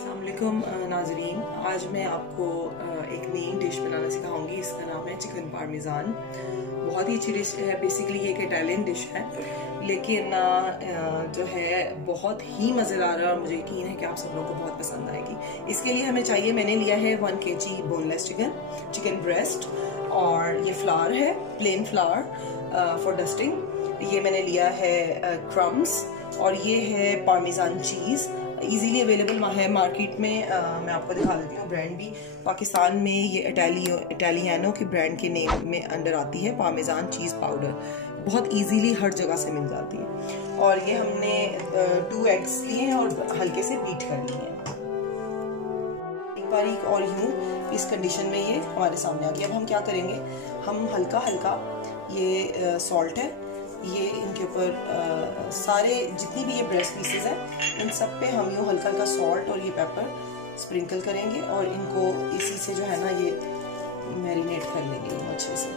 अस्सलामुअलैकुम नाजरीन, आज मैं आपको एक नई डिश बनाना सिखाऊंगी। इसका नाम है चिकन पार्मेज़ान। बहुत ही अच्छी डिश है। बेसिकली ये एक इटालियन डिश है, लेकिन जो है बहुत ही मज़ेदार है और मुझे यकीन है कि आप सब लोगों को बहुत पसंद आएगी। इसके लिए हमें चाहिए, मैंने लिया है 1 kg बोनलेस चिकन ब्रेस्ट, और ये फ्लावर है, प्लेन फ्लावर फॉर डस्टिंग। ये मैंने लिया है क्रम्स, और ये है पार्मेज़ान चीज़। इजीली अवेलेबल है मार्केट में। मैं आपको दिखा देती हूँ ब्रांड भी। पाकिस्तान में ये इटालियानो के ब्रांड के नेम में अंडर आती है पार्मेज़ान चीज़ पाउडर। बहुत इजीली हर जगह से मिल जाती है। और ये हमने 2 एग्स लिए हैं और हल्के से बीट कर लिए हैं बारीक, और यूँ इस कंडीशन में ये हमारे सामने आ गया। अब हम क्या करेंगे, हम हल्का हल्का ये सॉल्ट है, ये इनके ऊपर सारे जितनी भी ये ब्रेस्ट पीसेस हैं इन सब पे हम यूँ हल्का हल्का सॉल्ट और ये पेपर स्प्रिंकल करेंगे, और इनको इसी से जो है ना ये मैरिनेट कर लेंगे अच्छे से।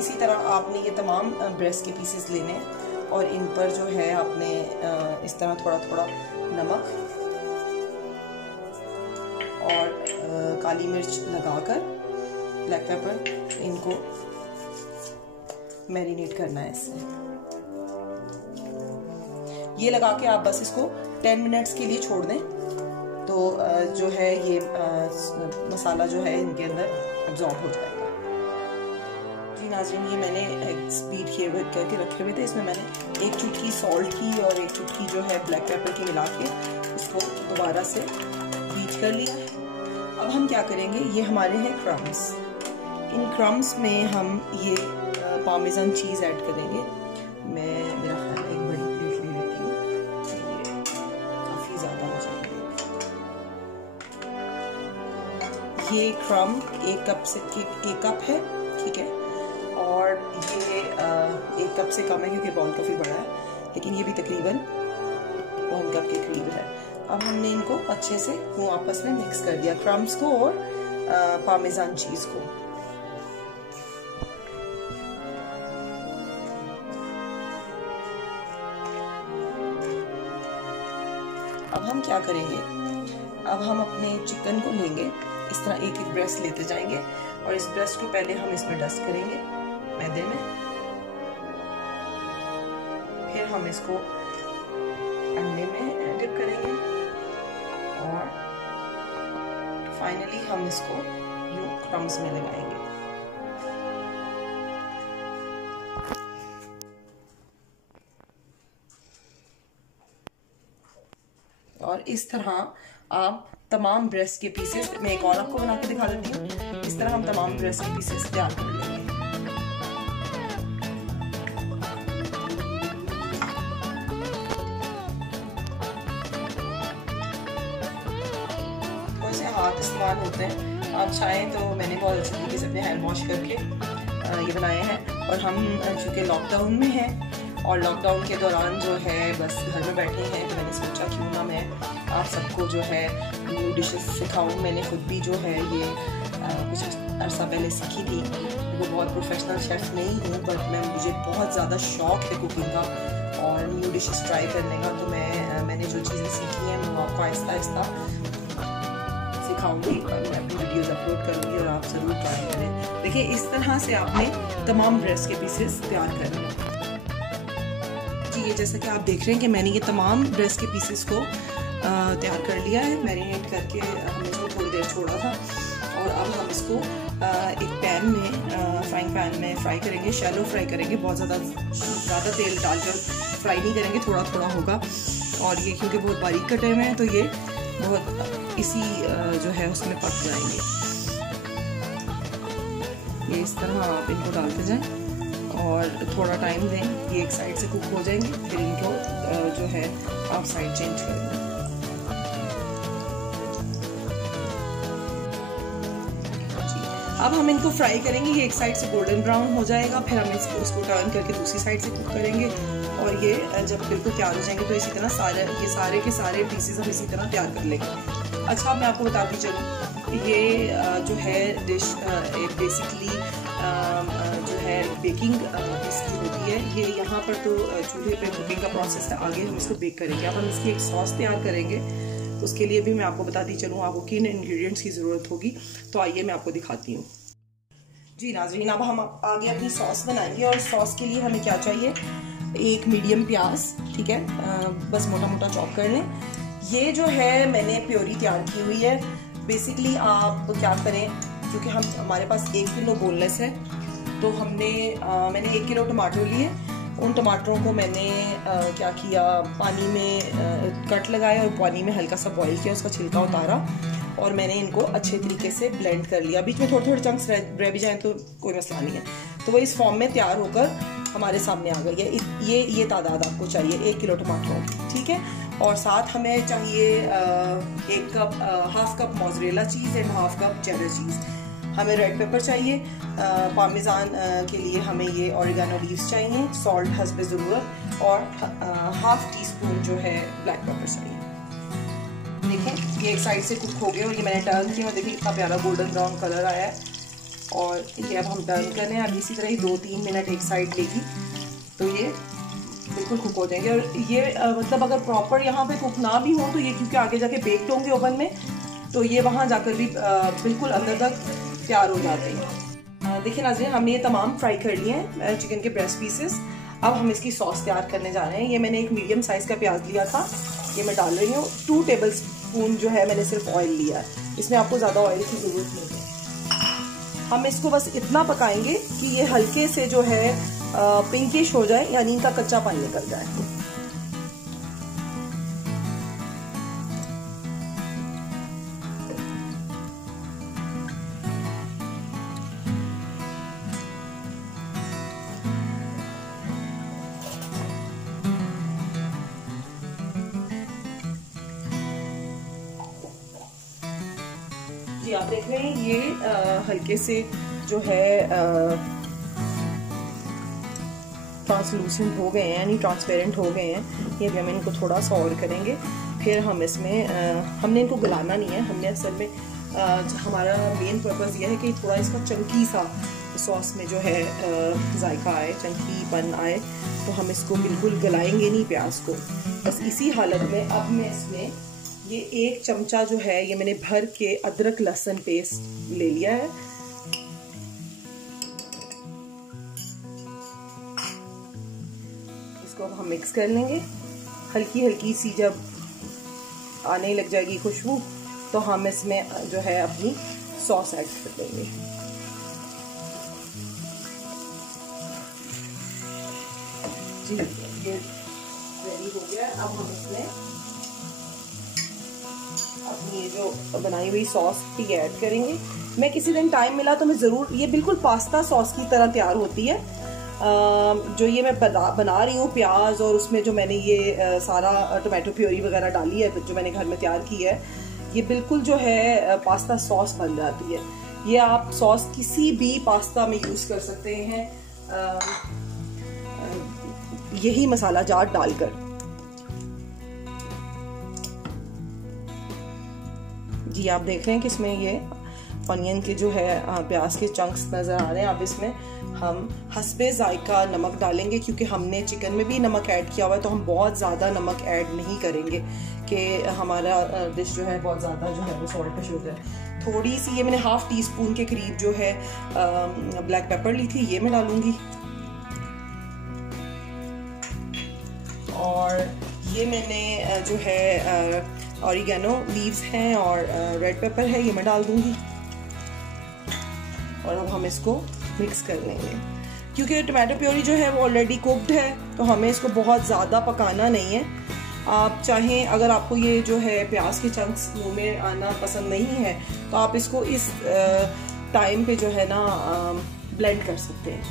इसी तरह आपने ये तमाम ब्रेस्ट के पीसेस लेने हैं, और इन पर जो है आपने इस तरह थोड़ा थोड़ा नमक और काली मिर्च लगाकर, ब्लैक पेपर, इनको मैरिनेट करना है इससे। ये लगा के आप बस इसको 10 मिनट्स के लिए छोड़ दें, तो जो है ये मसाला जो है इनके अंदर अब्जॉर्ब हो जाएगा। जी नाज़रीन, ये मैंने एग्स बीट करके रखे हुए थे। इसमें मैंने 1 चुटकी सॉल्ट की और 1 चुटकी जो है ब्लैक पेपर की मिला के इसको दोबारा से बीट कर लिया है। अब हम क्या करेंगे, ये हमारे हैं क्रम्स। इन क्रम्स में हम ये पार्मेज़ान चीज़ ऐड करेंगे। मेरा ख्याल है एक बड़ी प्लेट ले लेती हूँ, ये काफ़ी ज़्यादा हो जाएगी। ये क्रम 1 कप से 1 कप है, ठीक है, और ये 1 कप से कम है क्योंकि बॉल काफ़ी बड़ा है, लेकिन ये भी तकरीबन 1 कप के करीब है। अब हमने इनको अच्छे से वो आपस में मिक्स कर दिया, क्रम्स को और पार्मेज़ान चीज़ को। अब हम क्या करेंगे, अब हम अपने चिकन को लेंगे, इस तरह एक एक ब्रेस्ट लेते जाएंगे, और इस ब्रेस्ट को पहले हम इसमें डस्ट करेंगे मैदे में, फिर हम इसको अंडे में डिप करेंगे, और फाइनली हम इसको यूं क्रम्स में लगाएंगे। और इस तरह आप तमाम ब्रेस्ट के पीसेस, मैं एक और आपको बना के दिखा देती हूँ। इस तरह हम तमाम ब्रेस्ट के पीसेस तैयार कर लेंगे। थोड़े से हाथ इस्तेमाल होते हैं, आप चाहें तो मैंने बहुत अच्छे तरीके से अपने हैंड वॉश करके ये बनाए हैं। और हम चूँकि लॉकडाउन में हैं और लॉकडाउन के दौरान जो है बस घर में बैठे हैं, तो मैंने सोचा क्यों ना मैं आप सबको जो है न्यू डिशेस सिखाऊं। मैंने खुद भी जो है ये कुछ अर्सा पहले सीखी थी। वो बहुत प्रोफेशनल शेफ़ नहीं हूँ, बट मुझे बहुत ज़्यादा शौक़ है कुकिंग का और न्यू डिशेस ट्राई करने का। तो मैंने जो चीज़ें सीखी हैं वो आपको आहिस्ता आहिस्ता सिखाऊंगी, और मैं अपनी वीडियोस अपलोड करूँगी और आप ज़रूर ट्राई करें। देखिए, इस तरह से आपने तमाम ब्रेस्ट के पीसेस तैयार करने हैं। ये जैसा कि आप देख रहे हैं कि मैंने ये तमाम ब्रेस्ट के पीसेस को तैयार कर लिया है, मैरिनेट करके हमने इसको थोड़ी देर छोड़ा था। और अब हम इसको एक पैन में, फ्राइंग पैन में फ्राई करेंगे, शैलो फ्राई करेंगे, बहुत ज़्यादा तेल डालकर फ्राई नहीं करेंगे, थोड़ा थोड़ा होगा। और ये क्योंकि बहुत बारीक कटे हुए हैं तो ये बहुत इसी जो है उसमें पक जाएंगे। ये इस तरह आप इनको डालते जाएं और थोड़ा टाइम दें, ये एक साइड से कुक हो जाएंगे, फिर इनको जो है आप साइड चेंज कर दें। अब हम इनको फ्राई करेंगे, ये एक साइड से गोल्डन ब्राउन हो जाएगा, फिर हम इसको टर्न करके दूसरी साइड से कुक करेंगे, और ये जब बिल्कुल तैयार हो जाएंगे तो इसी तरह सारे के सारे पीसेस हम इसी तरह तैयार कर लेंगे। अच्छा, मैं आपको बताती चलूँ, ये जो है डिश बेसिकली जो है है बेकिंग इसकी होती है। ये यहाँ पर तो चूल्हे पे कुकिंग का प्रोसेस है, आगे हम इसको बेक करेंगे। अब हम इसकी एक सॉस तैयार करेंगे, उसके लिए भी मैं आपको बताती चलूँ आपको किन इंग्रेडिएंट्स की ज़रूरत होगी। तो आइए मैं आपको दिखाती हूँ। जी नाज़रीन, अब हम आगे अपनी सॉस बनाएंगे और सॉस के लिए हमें क्या चाहिए, एक मीडियम प्याज, ठीक है, बस मोटा मोटा चॉप कर लें। ये जो है मैंने प्योरी तैयार की हुई है। बेसिकली आप क्या करें, क्योंकि हमारे पास 1 किलो बोनलेस है, तो मैंने 1 किलो टमाटर लिए। उन टमाटरों को मैंने क्या किया, पानी में कट लगाया और पानी में हल्का सा बॉईल किया, उसका छिलका उतारा और मैंने इनको अच्छे तरीके से ब्लेंड कर लिया। बीच में थोड़े थोड़े चंक्स रह भी जाएं तो कोई मसला नहीं है। तो वो इस फॉर्म में तैयार होकर हमारे सामने आ गई है। ये तादाद आपको चाहिए 1 किलो टमाटरों की, ठीक है। और साथ हमें चाहिए 1/2 cup mozzarella cheese and 1/2 cup cheddar चीज़। हमें रेड पेपर चाहिए, पार्मेजान के लिए हमें ये ऑरिगेनो लीव्स चाहिए, सॉल्ट हस्बे ज़रूरत और 1/2 टीस्पून जो है ब्लैक पेपर चाहिए। देखें ये एक साइड से कुक हो गए और ये मैंने टर्न किया, देखिए कितना प्यारा गोल्डन ब्राउन कलर आया है। और ये अब हम टर्न कर रहे हैं। अब इसी तरह ही 2-3 मिनट एक साइड लेगी तो ये बिल्कुल कुक हो जाएंगे। और ये मतलब अगर प्रॉपर यहाँ पे कुक ना भी हो तो ये, क्योंकि आगे जाके बेक्ड होंगे ओवन में, तो ये वहाँ जाकर भी बिल्कुल अंदर तक तैयार हो जाते हैं। देखिए नाज़रीन, हमने ये तमाम फ्राई कर लिए हैं चिकन के ब्रेस्ट पीसेस। अब हम इसकी सॉस तैयार करने जा रहे हैं। ये मैंने एक मीडियम साइज़ का प्याज लिया था, ये मैं डाल रही हूँ। 2 टेबल स्पून जो है मैंने सिर्फ ऑयल लिया है, इसमें आपको ज़्यादा ऑयल की ज़रूरत नहीं है। हम इसको बस इतना पकाएंगे कि ये हल्के से जो है पिंकिश हो जाए, यानी इनका कच्चापन निकल जाए। जी आप देख रहे हैं ये हल्के से जो है ट्रांसलूसेंट हो गए हैं, यानी ट्रांसपेरेंट हो गए हैं। ये भी हम इनको थोड़ा सा और करेंगे। फिर हम इसमें हमने इनको गलाना नहीं है, हमने असल में हमारा मेन पर्पस ये है कि थोड़ा इसका चंकी सा सॉस में जो है जायका आए, चंकीपन आए। तो हम इसको बिल्कुल गलाएंगे नहीं प्याज को, बस इसी हालत में। अब मैं इसमें ये 1 चमचा जो है ये मैंने भर के अदरक लहसुन पेस्ट ले लिया है। इसको हम मिक्स कर लेंगे। हल्की हल्की सी जब आने लग जाएगी खुशबू तो हम इसमें जो है अपनी सॉस ऐड कर देंगे। जी ये रेडी हो गया। अब हम इसमें अपनी ये जो बनाई हुई सॉस भी ऐड करेंगे। मैं किसी दिन टाइम मिला तो मैं ज़रूर, ये बिल्कुल पास्ता सॉस की तरह तैयार होती है। जो ये मैं बना रही हूँ प्याज और उसमें जो मैंने ये सारा टोमेटो प्योरी वगैरह डाली है जो मैंने घर में तैयार की है, ये बिल्कुल जो है पास्ता सॉस बन जाती है। ये आप सॉस किसी भी पास्ता में यूज़ कर सकते हैं, यही मसाला जार डालकर। जी आप देख रहे हैं कि इसमें ये ऑनियन के जो है प्याज के चंक्स नज़र आ रहे हैं। अब इसमें हम हस्बे जायका नमक डालेंगे, क्योंकि हमने चिकन में भी नमक ऐड किया हुआ है, तो हम बहुत ज़्यादा नमक ऐड नहीं करेंगे कि हमारा डिश जो है बहुत ज़्यादा जो है वो सॉल्टिश हो जाए। थोड़ी सी ये मैंने 1/2 टीस्पून के करीब जो है ब्लैक पेपर ली थी, ये मैं डालूंगी। और ये मैंने जो है ऑरिगेनो लीव्स हैं और रेड पेपर है, ये मैं डाल दूंगी। और अब हम इसको मिक्स कर लेंगे, क्योंकि टमाटो प्योरी जो है वो ऑलरेडी कुक्ड है, तो हमें इसको बहुत ज़्यादा पकाना नहीं है। आप चाहें, अगर आपको ये जो है प्याज के चंक्स मुंह में आना पसंद नहीं है तो आप इसको इस टाइम पे जो है ना ब्लेंड कर सकते हैं।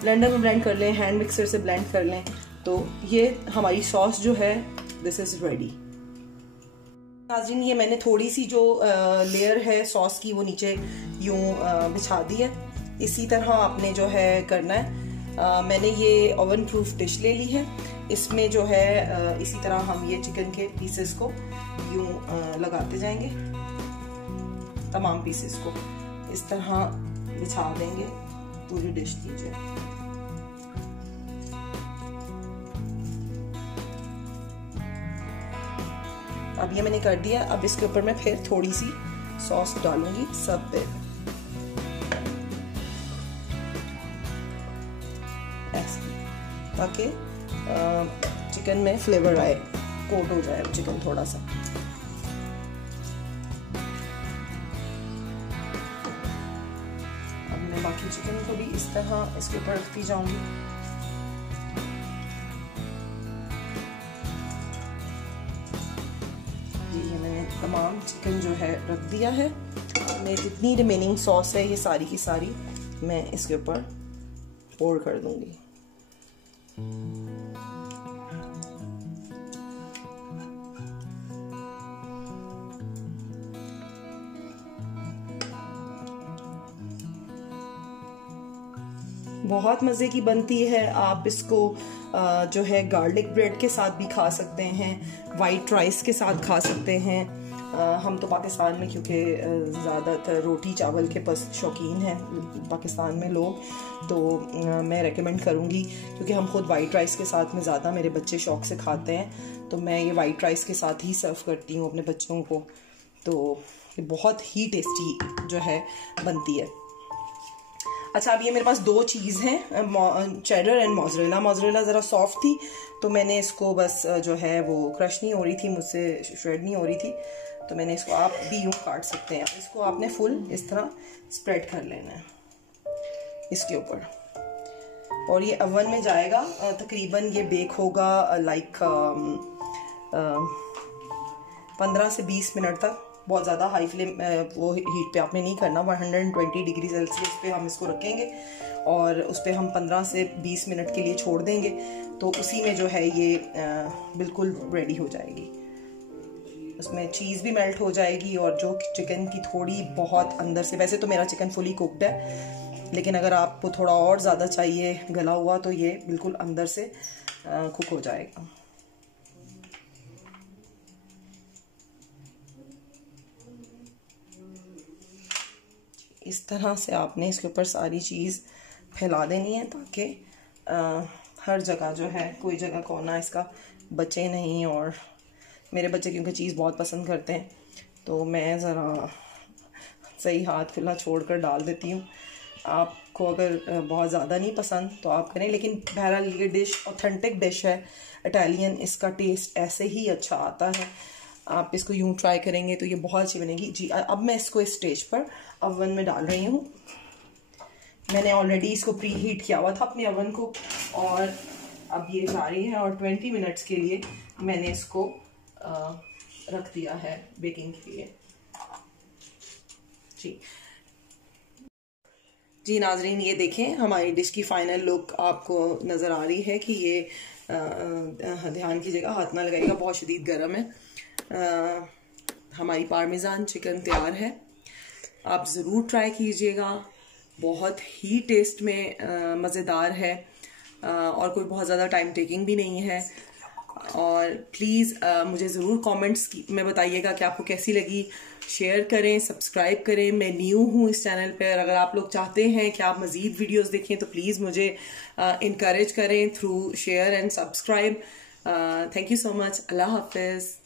ब्लेंडर में ब्लेंड कर लें, हैंड मिक्सर से ब्लेंड कर लें, तो ये हमारी सॉस जो है दिस इज़ रेडी। नाज़रीन, ये मैंने थोड़ी सी जो लेयर है सॉस की वो नीचे यूं बिछा दी है। इसी तरह आपने जो है करना है। मैंने ये ओवन प्रूफ डिश ले ली है। इसमें जो है इसी तरह हम ये चिकन के पीसेस को यूं लगाते जाएंगे, तमाम पीसेस को इस तरह बिछा देंगे पूरी डिश की जो अब ये मैंने कर दिया। अब इसके ऊपर मैं फिर थोड़ी सी सॉस डालूंगी सब पे, ऐसे, ताकि चिकन में फ्लेवर आए, कोट हो जाए चिकन थोड़ा सा। अब मैं बाकी चिकन को भी इस तरह इसके ऊपर रखती जाऊंगी। जी ये मैंने तमाम चिकन जो है रख दिया है। मैं जितनी रिमेनिंग सॉस है ये सारी की सारी मैं इसके ऊपर पोर कर दूंगी। बहुत मज़े की बनती है। आप इसको जो है गार्लिक ब्रेड के साथ भी खा सकते हैं, वाइट राइस के साथ खा सकते हैं। हम तो पाकिस्तान में क्योंकि ज़्यादातर रोटी चावल के शौकीन हैं पाकिस्तान में लोग, तो मैं रेकमेंड करूँगी, क्योंकि हम खुद वाइट राइस के साथ में ज़्यादा मेरे बच्चे शौक़ से खाते हैं, तो मैं ये वाइट राइस के साथ ही सर्व करती हूँ अपने बच्चों को। तो ये बहुत ही टेस्टी जो है बनती है। अच्छा, अब ये मेरे पास दो चीज़ हैं, चेडर एंड मोज़रेला। मोज़रेला ज़रा सॉफ्ट थी तो मैंने इसको बस जो है वो क्रश नहीं हो रही थी, मुझसे श्रेड नहीं हो रही थी, तो मैंने इसको, आप भी यूँ काट सकते हैं। इसको आपने फुल इस तरह स्प्रेड कर लेना है इसके ऊपर, और ये ओवन में जाएगा। तकरीबन ये बेक होगा लाइक 15 से 20 मिनट तक। बहुत ज़्यादा हाई फ्लेम वो हीट पे आपने नहीं करना। 120 डिग्री सेल्सियस पे हम इसको रखेंगे और उस पर हम 15 से 20 मिनट के लिए छोड़ देंगे, तो उसी में जो है ये बिल्कुल रेडी हो जाएगी। उसमें चीज़ भी मेल्ट हो जाएगी और जो चिकन की थोड़ी बहुत अंदर से, वैसे तो मेरा चिकन फुली कुक्ड है, लेकिन अगर आपको थोड़ा और ज़्यादा चाहिए गला हुआ तो ये बिल्कुल अंदर से कुक हो जाएगा। इस तरह से आपने इसके ऊपर सारी चीज़ फैला देनी है, ताकि हर जगह जो है कोई जगह कोना इसका बचे नहीं। और मेरे बच्चे क्योंकि चीज़ बहुत पसंद करते हैं, तो मैं ज़रा सही हाथ खुला छोड़कर डाल देती हूँ। आपको अगर बहुत ज़्यादा नहीं पसंद तो आप करें, लेकिन बहरहाल ये डिश ऑथेंटिक डिश है इटालियन, इसका टेस्ट ऐसे ही अच्छा आता है। आप इसको यूँ ट्राई करेंगे तो ये बहुत अच्छी बनेगी। जी अब मैं इसको इस स्टेज पर ओवन में डाल रही हूँ। मैंने ऑलरेडी इसको प्री हीट किया हुआ था अपने ओवन को, और अब ये जा रही है और 20 मिनट्स के लिए मैंने इसको रख दिया है बेकिंग के लिए। जी नाजरीन, ये देखें हमारी डिश की फाइनल लुक आपको नज़र आ रही है कि ये ध्यान कीजिएगा, हाथ ना लगाइएगा, बहुत शदीद गर्म है। हमारी पार्मेज़ान चिकन तैयार है, आप ज़रूर ट्राई कीजिएगा। बहुत ही टेस्ट में मज़ेदार है और कोई बहुत ज़्यादा टाइम टेकिंग भी नहीं है। और प्लीज़ मुझे ज़रूर कमेंट्स में बताइएगा कि आपको कैसी लगी। शेयर करें, सब्सक्राइब करें। मैं न्यू हूँ इस चैनल पर, अगर आप लोग चाहते हैं कि आप मज़ीद वीडियोस देखें तो प्लीज़ मुझे इनकरेज करें through share and subscribe. Thank you so much. अल्लाह हाफ़िज़।